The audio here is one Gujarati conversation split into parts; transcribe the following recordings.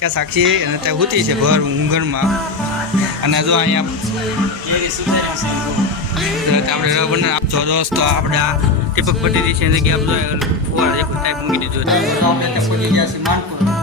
કે સાક્ષી અને ત્યાં હુતી છે ભર ઊંઘણમાં અને જો અહીંયા આપણે રબરને આપજો દોસ્તો આપણે દીપક પટેલ છે જગ્યા આપણે ફુવારા એક ટાઈપ મૂકી દીધું ત્યાં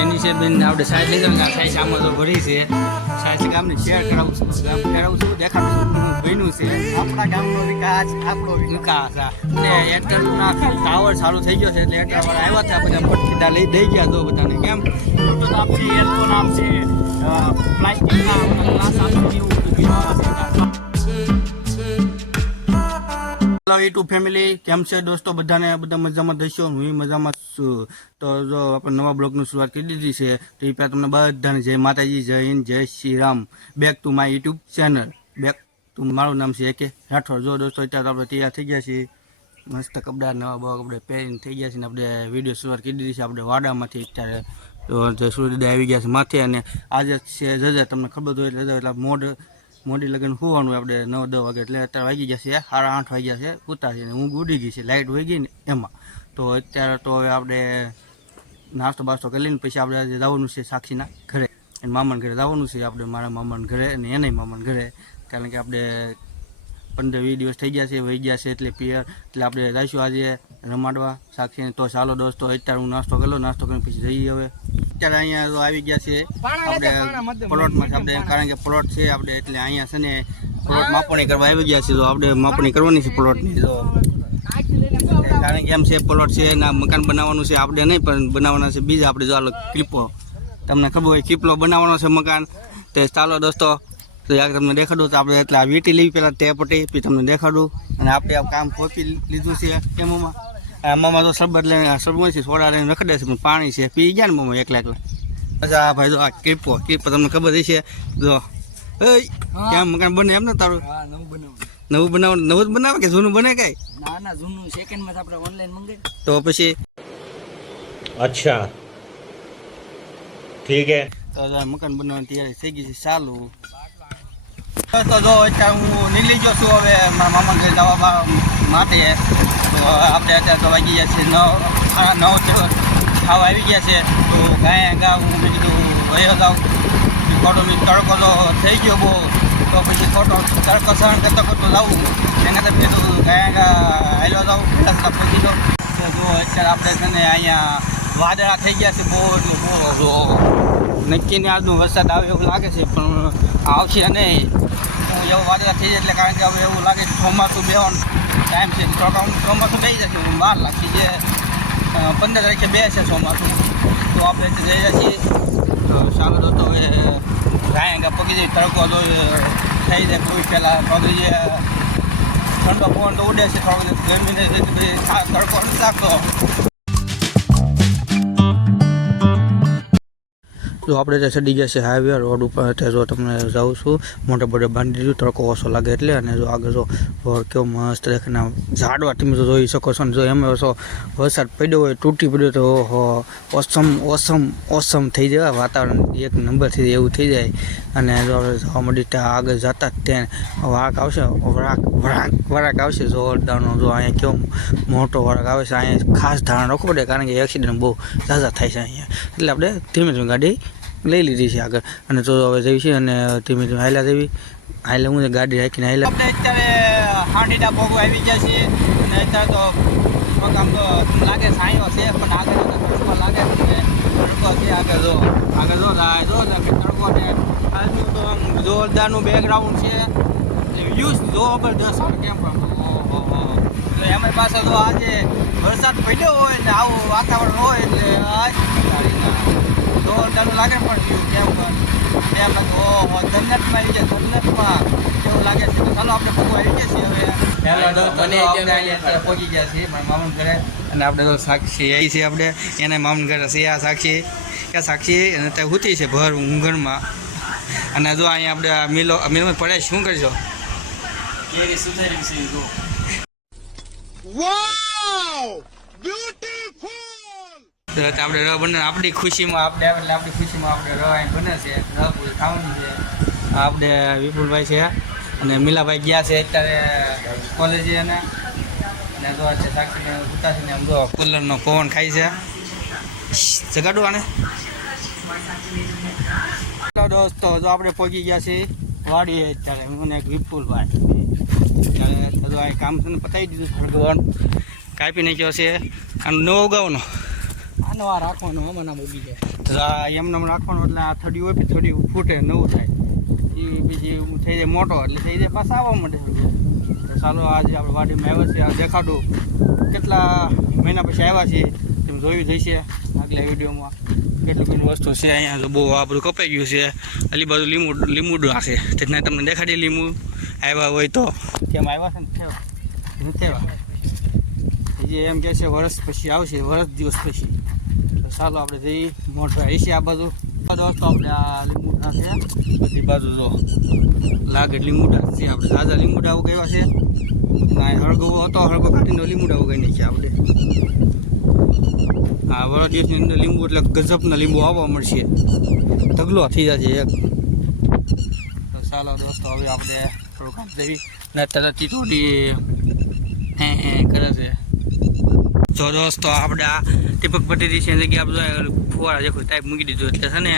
એની છે બેન આપણે સાઈડ લઈ જવાનું. સાઈડ આમાં તો ભરી છે. સાઈડ ગામને શેર કરાવું છું. ગામ ફેરવું છું દેખાડું બન્યું છે. આપણા ગામનો વિકાસ આપણો વિકાસ. ટાવર ચાલુ થઈ ગયો છે એટલે એરટેલ આવ્યા હતા બધા ફટકીટા લઈ દઈ ગયા તો બધાને. કેમ? તો પ્લાસ્ટિકના ગ્લાસ આપશે એવું બધું હેલો યુટ્યુબ ફેમિલી કેમ છે દોસ્તો? બધાને બધા મજામાં થશો હું મજામાં છું. તો જો આપણે નવા બ્લોગની શરૂઆત કરી દીધી છે, તો એ પહેલાં તમને બધાને જય માતાજી, જય હિન્દ, જય Shri Ram. Back to my YouTube channel back to મારું નામ છે એકે રાઠોડ. જો દોસ્તો, અત્યારે આપણે તૈયાર થઈ ગયા છીએ. મસ્ત કપડાં, નવા બવા કપડે પહેરીને થઈ ગયા છે ને આપણે વીડિયો શરૂઆત કરી દીધી છે આપણે વાડામાંથી અત્યારે. સૂર્યોદય આવી ગયા છે માથે અને આજે છે જજા તમને ખબર હોય એટલે એટલે મોડ મોડી લગન હોવાનું આપણે નવ દસ વાગે એટલે અત્યારે વાગી જશે, સાડા આઠ વાગ્યા છે ઉતા છે ઊંઘ ઉડી ગઈ છે લાઇટ વહી ગઈ ને એમાં. તો અત્યારે તો હવે આપણે નાસ્તો બાસ્તો કરી લઈને પછી આપણે આજે જવાનું છે સાક્ષીના ઘરે. અને મામાના ઘરે જવાનું છે, આપણે મારા મામાના ઘરે અને એને મામાના ઘરે. કારણ કે આપણે પંદર વીસ દિવસ થઈ ગયા છે વહી ગયા છે એટલે પિયર. એટલે આપણે જઈશું આજે રમાડવા. સાક્ષીને તો ચાલો દોસ્તો અત્યારે હું નાસ્તો કરેલો નાસ્તો કરીને પછી જઈએ હવે. અત્યારે અહીંયા તો આવી ગયા છે. આપણે પ્લોટમાં આપણે કારણ કે પ્લોટ છે આપણે એટલે અહીંયા છે ને પ્લોટ માપણી કરવા આવી ગયા છે તો આપણે માપણી કરવાની છે પ્લોટની તો કારણ કે એમ છે પ્લોટ છે એના મકાન બનાવવાનું છે આપણે નહીં પણ બનાવવાના છે બીજા આપણે જો આલો ક્લિપો. તમને ખબર હોય ક્લિપલો બનાવવાનો છે મકાન. તે ચાલો દોસ્તો તો યાર તમને દેખાડું તો આપણે એટલે આ વીટી લેવી પહેલાં ટેપ હતી પછી તમને દેખાડું. અને આપણે આ કામ ખોપી લીધું છે એમાં. આમાં તો સરબત લઈને સરબત છે સોડા લઈને રખડે છે પણ પાણી છે. પી ગયા ને મમ્મી એકલા એકલા. આ ભાઈ જો આ કીપો કીપો તમને ખબર હશે. જો. કેમ? મકાન બને એમ ને તારું? નવું બનાવ. નવું જ બનાવે કે જૂનું બને કઈ? જૂનું સેકન્ડમાં ઓનલાઈન મંગાવી તો પછી? અચ્છા. ઠીક હે. તો મકાન બનાવવાની તૈયારી થઈ ગઈ છે ચાલુ. તો જો અત્યારે હું નીકળી ગયો છું હવે મારા મામા ઘરે જવા માટે. તો આપણે અત્યારે તો વાગી ગયા છે નવ, સાડા નવ ખાવા આવી ગયા છે. તો ગાય ગા હું મેં કીધું વયો જાઉં. ખોટો બી તડકો તો થઈ ગયો બહુ. તો પછી ખોટો તડકો સહન કરતો કરતો લાવું. એના કરતાં કીધું ગાય ગા હાલ્યો જાઉં, રસ્તા પહોંચી જાઉં. તો જો અત્યારે આપણે છે ને અહીંયા વાદળા થઈ ગયા છે બહુ બહુ નક્કી ને આજનો વરસાદ આવે એવું લાગે છે, પણ આવશે નહીં એવું વાદળા થઈ જાય એટલે કારણ કે હવે એવું લાગે છે ચોમાસું બેવાનો ટાઈમ છે. ચોમાસું થઈ જશે, હું બહાર લાગશે જે પંદર તારીખે બે છે ચોમાસું. તો આપણે જઈ રહ્યા છીએ તો ચાલો દોસ્તો હવે ગાય પગી જઈ તડકો તો એ થઈ જાય, કોઈ પહેલાં પગી જાય ઠંડો પવન તો ઉડે છે થોડોક ગરમીને તડકો નથી લાગતો જો આપણે ત્યાં ચડી ગયા છે હાઈવે રોડ ઉપર, અત્યારે જો તમને જાઉં છું મોટે મોટે બાંધી દીધું, તડકો ઓછો લાગે એટલે, અને જો આગળ જો રોડ કેવો મસ્ત રેખના ઝાડવા તમે તો જોઈ શકો છો, ને જો એમ ઓછો વરસાદ પડ્યો હોય, તૂટી પડ્યો તો ઓહો, ઓસમ ઓસમ ઓસમ થઈ જાય વાતાવરણ. એક નંબર થઈ જાય એવું થઈ જાય. અને જો જવા માંડી ત્યાં આગળ જતા જ ત્યાં વાઘ આવશે વરાક વરાક વરાક આવશે જોરદારનો. જો અહીંયા કેવો મોટો વરાક આવે છે, અહીંયા ખાસ ધ્યાન રાખવું પડે, કારણ કે એક્સિડન્ટ બહુ ઝાઝા થાય છે અહીંયા. એટલે આપણે ધીમે ધીમે ગાડી લઈ લીધી છે આગળ. અને તો હવે જઈ છે અને ધીમે ધીમે હાલ્યા જવી હાલે હું ગાડી રાખીને હાલ્યા. આપણે અત્યારે હાંડીડા ભોગ આવી ગયા છીએ. અને અત્યારે તો આમ તો લાગે સાંયો છે, પણ આગળ તડકો લાગે છે. તડકો છે, આગળ જો આગળ જો જો તડકો ને આજનું તો આમ જોરદારનું બેકગ્રાઉન્ડ છે. વ્યૂઝ જબરદસ્ત કેમ પણ. ઓહો એટલે એમાં પાસે તો આજે વરસાદ પડ્યો હોય ને આવું વાતાવરણ હોય એટલે આજ જોરદારનું લાગે પણ કેમ પણ. એમ લાગે ઓહો જન્નતમાં આવી જાય જન્નતમાં. કેવું લાગે છે. તો ચાલો આપણે આવી છીએ હવે. અહીંયા પહોંચી ગયા છીએ મારા મામાના ઘરે. અને આપણે તો સાક્ષી આવી છે આપણે. એને મામન ઘરે છે આ સાક્ષી. કે સાક્ષી અને ત્યાં હુતી છે ભર ઊંઘણમાં. અને જો અહીંયા આપણે આ મિલો આ મિલોમાં પડે શું કરજો? કેરી સુધારી છે જો. આપણે ર બને, આપણી ખુશીમાં આપણે એટલે આપણી ખુશીમાં આપણે ર અહીં બને છે. ર ખાવાનું છે. આપણે વિપુલભાઈ છે, અને મીલાભાઈ ગયા છે અત્યારે કોલેજે અને અને જો છે સાક્ષીને, ઉતાસીને આમ જો કુલરનો પવન ખાય છે. જગાડો આને. દોસ્તો, જો આપણે પહોંચી ગયા છીએ વાડીએ અત્યારે મને વિપુલભાઈ. અત્યારે કામ પતાવી દીધું થોડું કાપી નાખ્યો છે. આનો નવો ઉગાવનો આનો આ રાખવાનો આમાં નામ ઉગી જાય એમને એમ રાખવાનું એટલે આ થડી હોય થોડી ફૂટે નવું થાય. એ બીજી થઈ જાય મોટો એટલે થઈ જાય પાછા આવવા માંડે તો ચાલો આજે આપણે વાડીમાં આવ્યા છીએ આ દેખાડું. કેટલા મહિના પછી આવ્યા છીએ તેમ જોયું જઈશે આગલા વિડીયોમાં. કેટલું કેટલું વસ્તુ છે અહીંયા તો બહુ આ બધું કપાઈ ગયું છે. આલી બાજુ લીંબુ લીંબુડું હશે તેના તમને દેખાડી લીંબુ. આવ્યા હોય તો. કેમ આવ્યા છે ને થેવા? એમ કહે છે વર્ષ પછી આવશે વર્ષ દિવસ પછી. તો ચાલો આપણે જઈએ. મોટો આવીશે આ બાજુ. દોસ્તો આપણે આ લીંબુડા છે. બધી બાજુ જો લાગે લીંબુડા છે. આપણે તાજા લીંબુડા ઉગાવ્યા છે. ના હળગો હતો, હળગો કાઢીને લીંબુડા ઉગાવી નાખ્યા આપણે. આ વરસ દિવસની અંદર લીંબુ એટલે ગજબના લીંબુ આવવા મળશે. ઢગલો થઈ જશે એક. તો ચાલો દોસ્તો, હવે આપણે થોડું કામ દેવી ને તરત થોડી, હે હે, કરે છે. તો દોસ્તો, આપણે આ ટીપક પટ્ટીથી છે કે આપણે ફુવારા દેખો ટાઈપ મૂકી દીધો એટલે છે ને,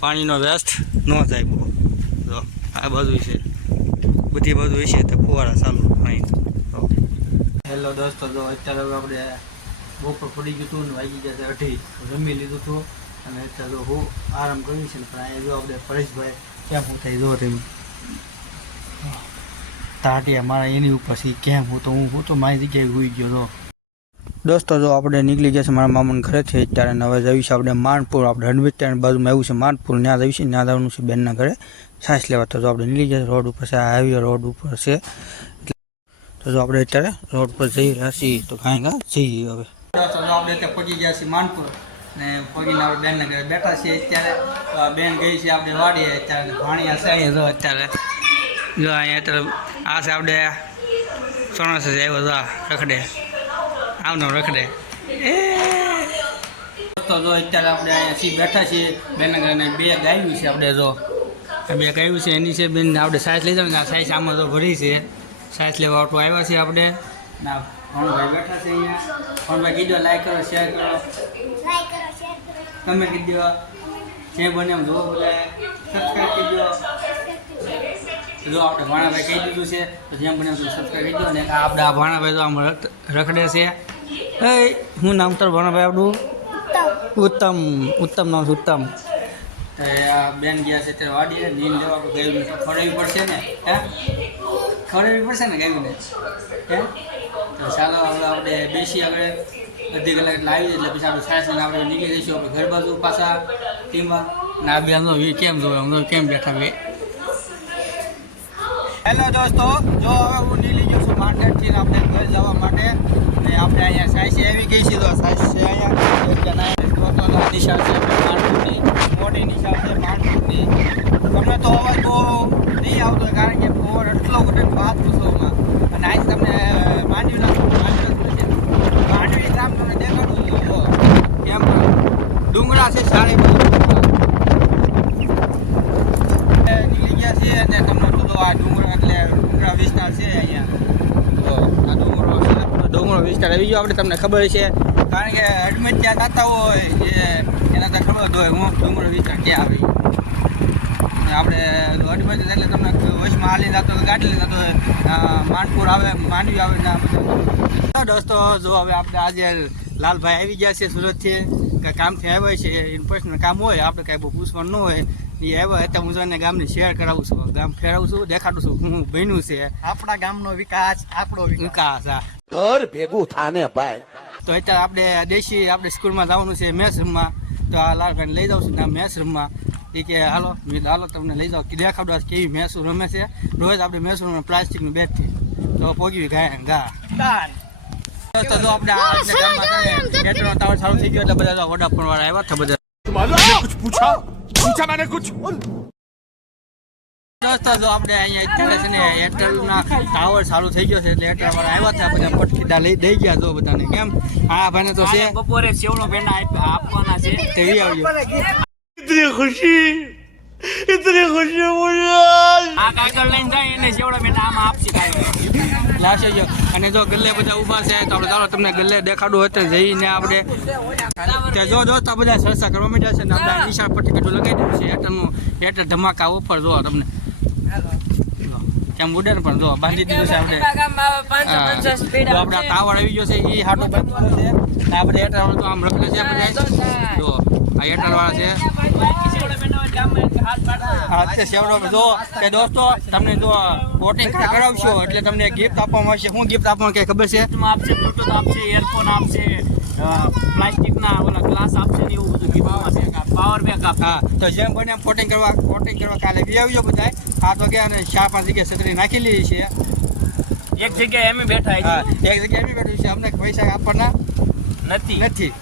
પાણીનો વ્યસ્ત ન થાય બહુ. જો, આ બાજુ છે. બધી બાજુ છે તો ફુવારા ચાલુ અહીં. હેલો દોસ્તો, જો અત્યારે આપણે બપોર પડી ગયું હતું ને વાગી ગયા છે અઢી. જમી લીધું હતું અને અત્યારે જો હું આરામ કર્યું છે ને, પણ અહીંયા જો આપણે પરેશભાઈ ક્યાં હું થઈ જો તેમ. તાટિયા મારા એની ઉપર છે, કેમ હું તો હું હું તો મારી જગ્યાએ હોઈ ગયો તો દોસ્તો, જો આપણે નીકળી છે મારા મામાના ઘરે છે ત્યારે હવે જઈશું આપણે માનપુર. આપણે હડમિત ત્યાં બાજુમાં આવ્યું છે, માનપુર. ત્યાં જઈશું ત્યાં જવાનું છે બેનના ઘરે. સાંસ લેવા. તો જો આપણે નીકળી ગયા રોડ ઉપર છે હાઈવે રોડ ઉપર છે. તો જો આપણે અત્યારે રોડ પર જઈ રહ્યા છીએ, તો કાંઈ કાં જઈએ હવે. આપણે પહોંચી ગયા છીએ માનપુર ને પહોંચીને આપણે બેનના ઘરે બેઠા છીએ અત્યારે. બેન ગઈ છે આપણે વાડીએ અત્યારે પાણી હશે અહીંયા જો અત્યારે. જો અહીંયા અત્યારે આ છે આપણે સોણસ આવ્યો રખડે. આવનો રખડે. તો જો અત્યારે આપણે અહીંયા સી બેઠા છીએ. બેન ઘરે બે ગાયું છે આપણે જો. બે ગાયું છે એની છે બેન આપણે સાઈઝ લઈ જવાનું આ સાઈઝ આમાં તો ભરી છે. સાઈઝ લેવા ઓટો આવ્યા છે આપણે. ના ભણભાઈ બેઠા છે અહીંયા. ભણભાઈ કીધો લાઈક કરો શેર કરો. તમે કીધો જે બને એમ જોવો બોલે સબસ્ક્રાઈબ કીધો. જો આપણે ભાણાભાઈ કહી દીધું છે તો જેમ બને એમ સબસ્ક્રાઈબ કરી દો ને. આપણે આ ભાણાભાઈ તો આમ રખ- રખડે છે. એ હું નામ તારું ભાણાભાઈ આપણું ઉત્તમ. ઉત્તમ નામ છે ઉત્તમ. આ બેન ગયા છે ત્યારે વાડીએ નીન જવા આપણે ગયું ખવડાવવી પડશે ને? હે? ખવડાવવી પડશે ને ગયું ને હે? તો ચાલો હવે આપણે બેસી આગળ અડધી કલાક લાવી એટલે પછી આપણે સાડા સાયન્સ આપણે નીકળી જઈશું. આપણે ઘર બાજુ પાછા ટીમમાં. ના બે આમ કેમ જોવે? આમ કેમ બેઠા વે હેલો દોસ્તો. જો હવે હું નીકળી ગયો છું માર્કેટથી આપણે ઘર જવા માટે. આપણે અહીંયા સાઈસે આવી ગઈ છે છે અહીંયા પોતાનો નિશાળ છે માર્કેટની મોટી નિશાળ છે માર્કેટની તમને તો અવાજ આવતો, કારણ કે ઓવર એટલો બધો વાત પૂછવામાં અને આજ તમને માંડવીના માંડવી ગામ તમને દેખાડું કેમ? ડુંગરા છે, સાડી બધું નીકળી ગયા છીએ અને તમને બધો આ ડુંગર એટલે ડુંગરા વિસ્તાર છે અહીંયા તો આ ડુંગરો છે આપણો ડુંગરો વિસ્તાર આપણે તમને ખબર છે, કારણ કે એડમિટ ત્યાં થતા હોય જે એના ત્યાં ખબર જ હોય, હું ડુંગળ વિસ્તાર ક્યાં આવી. આપણે એડમિટ એટલે તમને વચમાં હાલી જતો ગાડી લઈ જતો માનપુર આવે, માંડવી આવે, ને દોસ્તો, જો હવે આપણે આજે લાલભાઈ આવી ગયા છે સુરતથી કામથી આવ્યા છે પર્સનલ કામ હોય, આપણે કાંઈ બહુ પૂછવાનું ન હોય. એ આવ્યા હતા હું તને ગામની શેર કરાવું છું ગામ ફેરવું છું દેખાડું છું હું બન્યું છે. આપણા ગામનો વિકાસ આપણો વિકાસ. આ ઘર ભેગું થાને ભાઈ. તો અત્યારે આપણે દેશી આપણે સ્કૂલમાં જવાનું છે મેસ રૂમમાં તો આ લાલભાઈને લઈ જાઉં છું ના મેસ રમવા. એ કે હાલો હાલો તમને લઈ જાઓ કે દેખાડો કેવી મેસું રમે છે. રોજ આપણે મેસું રમે પ્લાસ્ટિકનું બેગથી. તો પોગી ગયા ગા. તો જો આપણે આ ગામમાં ટાવર થઈ ગયો એટલે બધા વોડાફોન વાળા આવ્યા હતા બધા. कुछ ઊંચા માને કુછ. જો આપણે અહીંયા અત્યારે છે ટાવર ચાલુ થઈ ગયો છે એટલે એરટેલ વાળા આવ્યા બધા પટકીડા લઈ દઈ ગયા જો બધાને. કેમ? આ ભાઈને તો બપોરે સેવનો પેંડા આપવાના છે. તે ખુશી इतनी खुशी मुझे આ કાગળ લઈને જાય એને સેવડો પેંડા આમાં આપશે લાશે જો અને જો ગલ્લે બધા ઊભા છે તો આપણે ચાલો તમને ગલ્લે દેખાડું હતું જઈને આપણે તે જો જો તો બધા સરસા કરવા માંડ્યા છે ને આપણે નિશાળ પટ્ટી કેટલું લગાવી દીધું છે એટરનું એટર ધમાકા ઉપર જો તમને જો, કેમ ઉડે ને પણ જો બાંધી દીધું છે આપણે હા. જો આપણે આ ટાવર આવી ગયો છે એ હાટો બાંધવાનો છે ને આપણે એટર વાળો તો આમ રખડે છે આપણે જો આ એટર વાળા છે હા તે સેવડો જો કે દોસ્તો તમને જો વોટિંગ કરાવશો એટલે તમને ગિફ્ટ આપવામાં આવશે. શું ગિફ્ટ આપવાનું કે ખબર છે? આપશે બ્લૂટૂથ આપશે ઇયરફોન આપશે પ્લાસ્ટિકના ઓલા ગ્લાસ આપશે ને એવું બધું ગિફ્ટમાં પાવર બેક આપશે. હા તો જેમ બને એમ વોટિંગ કરવા વોટિંગ કરવા કાલે બી આવજો બધા તો કે અને ચાર પાંચ જગ્યાએ છત્રી નાખેલી છે. એક જગ્યાએ એમ બેઠા હા એક જગ્યાએ એમ બેઠું છે. અમને પૈસા આપવાના નથી. નથી.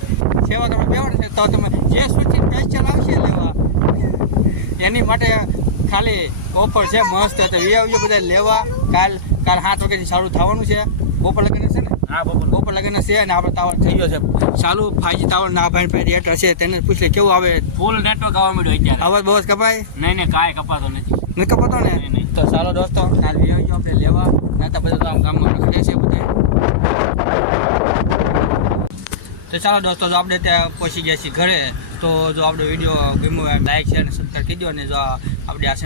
સેવા તમે બેવડ છે. તો તમે જે સૂચિત પેસ્ટલ આવશે લેવા. એની માટે ખાલી ઓફર છે મસ્ત તો એ આવજો બધા લેવા. કાલ કાલ સાત વાગ્યાથી ચાલુ થવાનું છે. બપોર લગ્ન છે ને? હા બપોર. બપોર લગન છે અને આપણે ટાવર થઈ ગયો છે. ચાલુ ફાઈજી ટાવર ના ભાઈ ભાઈ રેટ હશે. તેને પૂછે કેવું આવે? ફૂલ નેટવર્ક આવવા મળ્યું અત્યારે. અવાજ બવાજ કપાય? નહીં નહીં કાંઈ કપાતો નથી. નથી કપાતો ને. તો ચાલો દોસ્તો કાલ બી આવજો આપણે લેવા. નાતા બધા તો આમ ગામમાં રખડે છે બધા તો ચાલો દોસ્તો જો આપણે ત્યાં પહોંચી ગયા છીએ ઘરે. તો જો આપણો વીડિયો ગમ્યો હોય લાઈક શેર અને સબસ્ક્રાઈબ કરી દો અને જો આપણે આ